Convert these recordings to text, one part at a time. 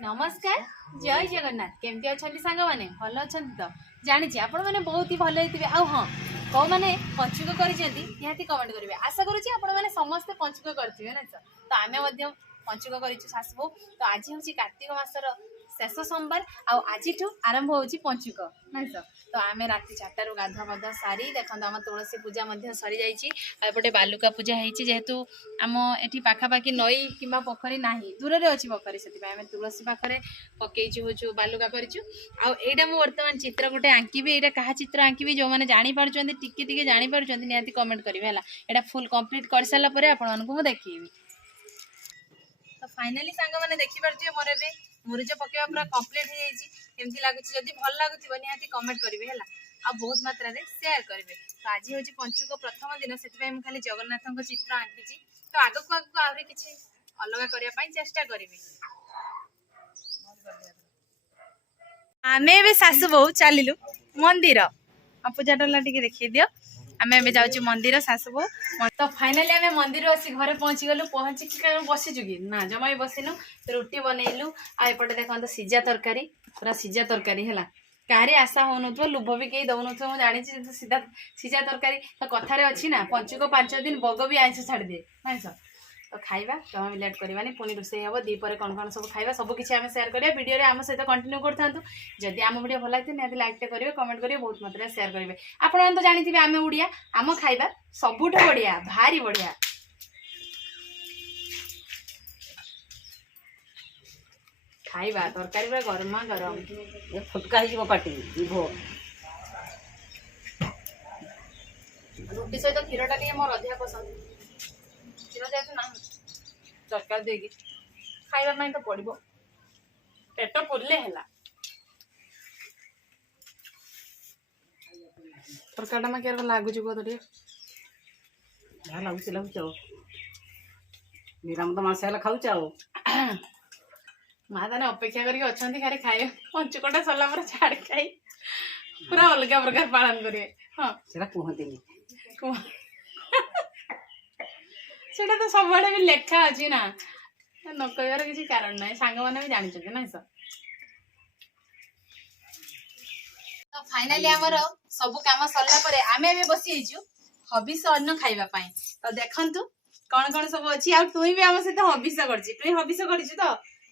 नमस्कार जय जगन्नाथ केमती अच्छा सांग मैंने भल अच्छा तो जानी आपण मैंने बहुत ही भल होते आ हाँ कौ मैंने पंचुक कर निहाती कमेंट करेंगे आशा करुँच आपण मैंने समस्ते पंचुक करेंगे ना तो आम पंचुक करू तो आज हूँ कार्तिक मासर शेष सोमवार आज आरंभ हो पंचुक ना तो आम राति 4 गाधुआ पाधुआ सारी देखो आम तुलसी पूजा सरी जाइए बालुका पूजा होती जेहेतु आम ये पाखापाखि नई कि पोखरी ना दूर में अच्छी पोखरी से आम तुलसी पाखे पकईचु हूँ बालुका करूँ आईटा मुझे बर्तमान चित्र गोटे आंकीबी यहाँ क्या चित्र आंकीबी जो मैंने जापर टे जापर निहाती कमेंट करेंगे है यहाँ फुल कंप्लीट कर सारापर आपको देखी तो फाइनाली सांग मैंने देखिपे मोर ए मुरुज पकेवा पूरा कंप्लीट हो जाती लगुच जदि भल लगुच निहाती कमेंट करेंगे है आ बहुत मात्रा शेयर करेंगे तो आज हूँ पंचुक प्रथम दिन से खाली जगन्नाथ चित्र आंकी तो आगक आगक आहरी किसी अलग करने चेष्टा करी आमे सासु बहु चलू मंदिर पूजा डला टे देखिए दियो आम ए जाऊँ मंदिर सासु बहु तो फाइनाली आम मंदिर आसी घरे पहुँची गलु पहुँचिक बसीचु कि ना जमा भी बसिनु रुटी बनइलु आएपटे देखो सीजा तरकारी पूरा सीजा तरकारी है कहारी आशा हो लुभ भी कहीं दौन मुझे जानी सीधा सीजा तरकारी तो कथार अच्छी ना पंचुक 5 दिन बग भी आइस छाड़ दिए आइस तो खाइबा जमा भी लेट करवानी पुणी रोषे हम दीपर कौन कौन सब खाइबा सब किसी आम सेयार करिया वीडियो आम सहित कंटिन्यू करता जदि आम वीडियो भल लगे निहाती लाइक करेंगे कमेंट करेंगे बहुत मात्रा सेयार करेंगे आपन तो जानी आम ओडिया आम खाइबा सबुठ बढ़िया भारी बढ़िया खाइबा तरकारी पूरा गरमा गरम फुटका पाटी रुटी सहित क्षीरटा टे मोर अधिक पसंद क्षीर जेहतु ना तरकारी देगी खाइबा तो पड़ो पेट पुरले है तरकारीटा मैं क्या लगुच कह तो लगुच लगुच निराम तो मास खाऊ माँ ताने अपेक्षा करके अच्छा खाली खाए पंचुकटा सरला पर छाड़ खाई पूरा अलग प्रकार पालन करेंगे हाँ कहते सेटा तो सब भी लेखा अच्छी ना न कहर किसी कारण ना सांग मैंने भी जानी ना सब तो फाइनाली आमर सब काम सरला पर आम ए बसी हबिष अन्न खाइबा तो देखंतु कौन कौन सब अच्छी आ तुई भी आम सहित हबिष कर हबिष कर तो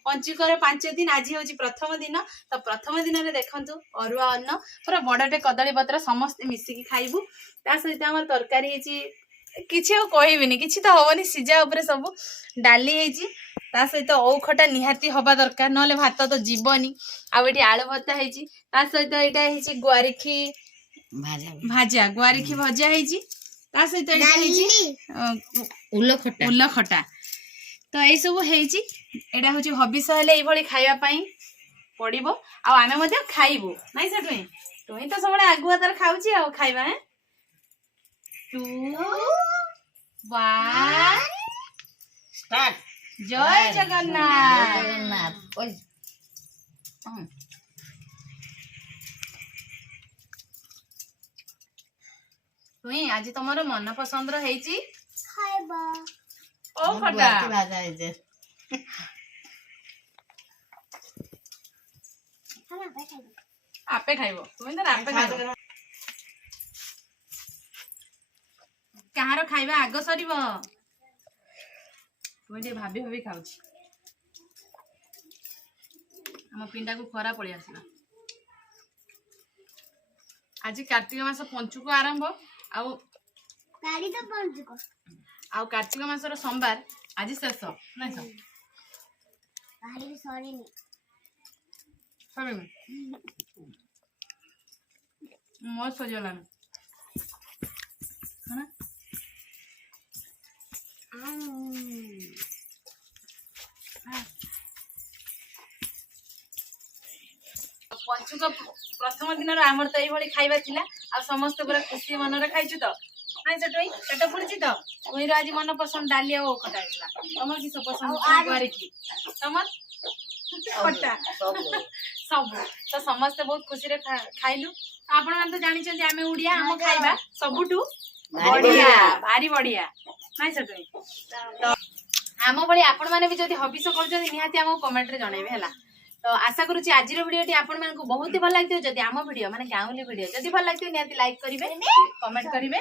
पंचुकर 5 दिन आज हूँ प्रथम दिन तो प्रथम दिन में देखु अरुआ अन्न पूरा बड़टे कदली पत्र समस्ते मिसिकी खाइबू ता सहित आम तरकारी किसी कहबी किसी तो हेनी सीजा उपर सब डाली ता सहित औखटा निहाती हवा दरकार ना भात तो जीवनी आठ आलू भत्ता ता सहित यहाँ गुआरिखी भाजा गुआरिखी भजा ता सहित उल खटा तो यही सब होटा हूँ हबिष है खावाई पड़ो आम खाइबू नाई से टुई तो सब आगुआ तार खाऊ खाइबा है 2 1 स्टार्ट जय जगन्नाथ टुई आज तुम मन पसंद ओ खटा आपे खाइबो तुम तो आपे खाइबो कहार खाइबा आग सरीब तुम भाभी भाभी खाऊ आम पिंडा को खरा पड़ी आसला आज कार्तिक मास पंचुक आरंभ आ कार्तिक मासर सोमवार आज शेष ना मोर सजलान पंचुक प्रथम दिन आमर तो ये खाइबा थिला आ समस्त पूरा खुशी मन खाइछु तो नाई से टोई पेट पुरछि तो ओई आज मन पसंद डालिया ओ खटा आइला तमर की सब पसंद करे की तमर खटा सब तो समस्त बहुत खुशी रे खाइलु आपण मन तो जानि छथि आमे उडिया हम खाइबा सबुटू बढ़िया भारी बढ़िया नाई से टोई तो आम भाई आपण मैंने भी जब हबिष कर निहाती आम कमेंट रे जनइबे है तो आशा करूची आज भिडियोटी आपण मानकु बहुत ही भल लागथियो जदि आम भिडियो माने गाउली भिडियो जदि भल लागथियो निहाती लाइक करिवे कमेंट करिवे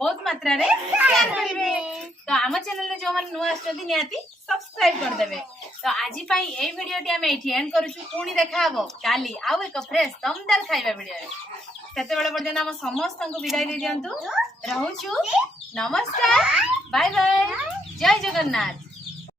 बहुत मात्रा रे शेयर करिवे तो आम चैनल रे जो माने नुआ आछथि निहाती सब्सक्राइब कर देबे तो आज पई ए भिडियोटी हम एठी एंड करूछु पुणी देखा हबो काली आउ एक फ्रेश दमदार खाइबा भिडियो रे तते बेले पर्यंत हम समस्त को विदाई दे दियंतु रहूछु नमस्कार बाय बाय जय जगन्नाथ।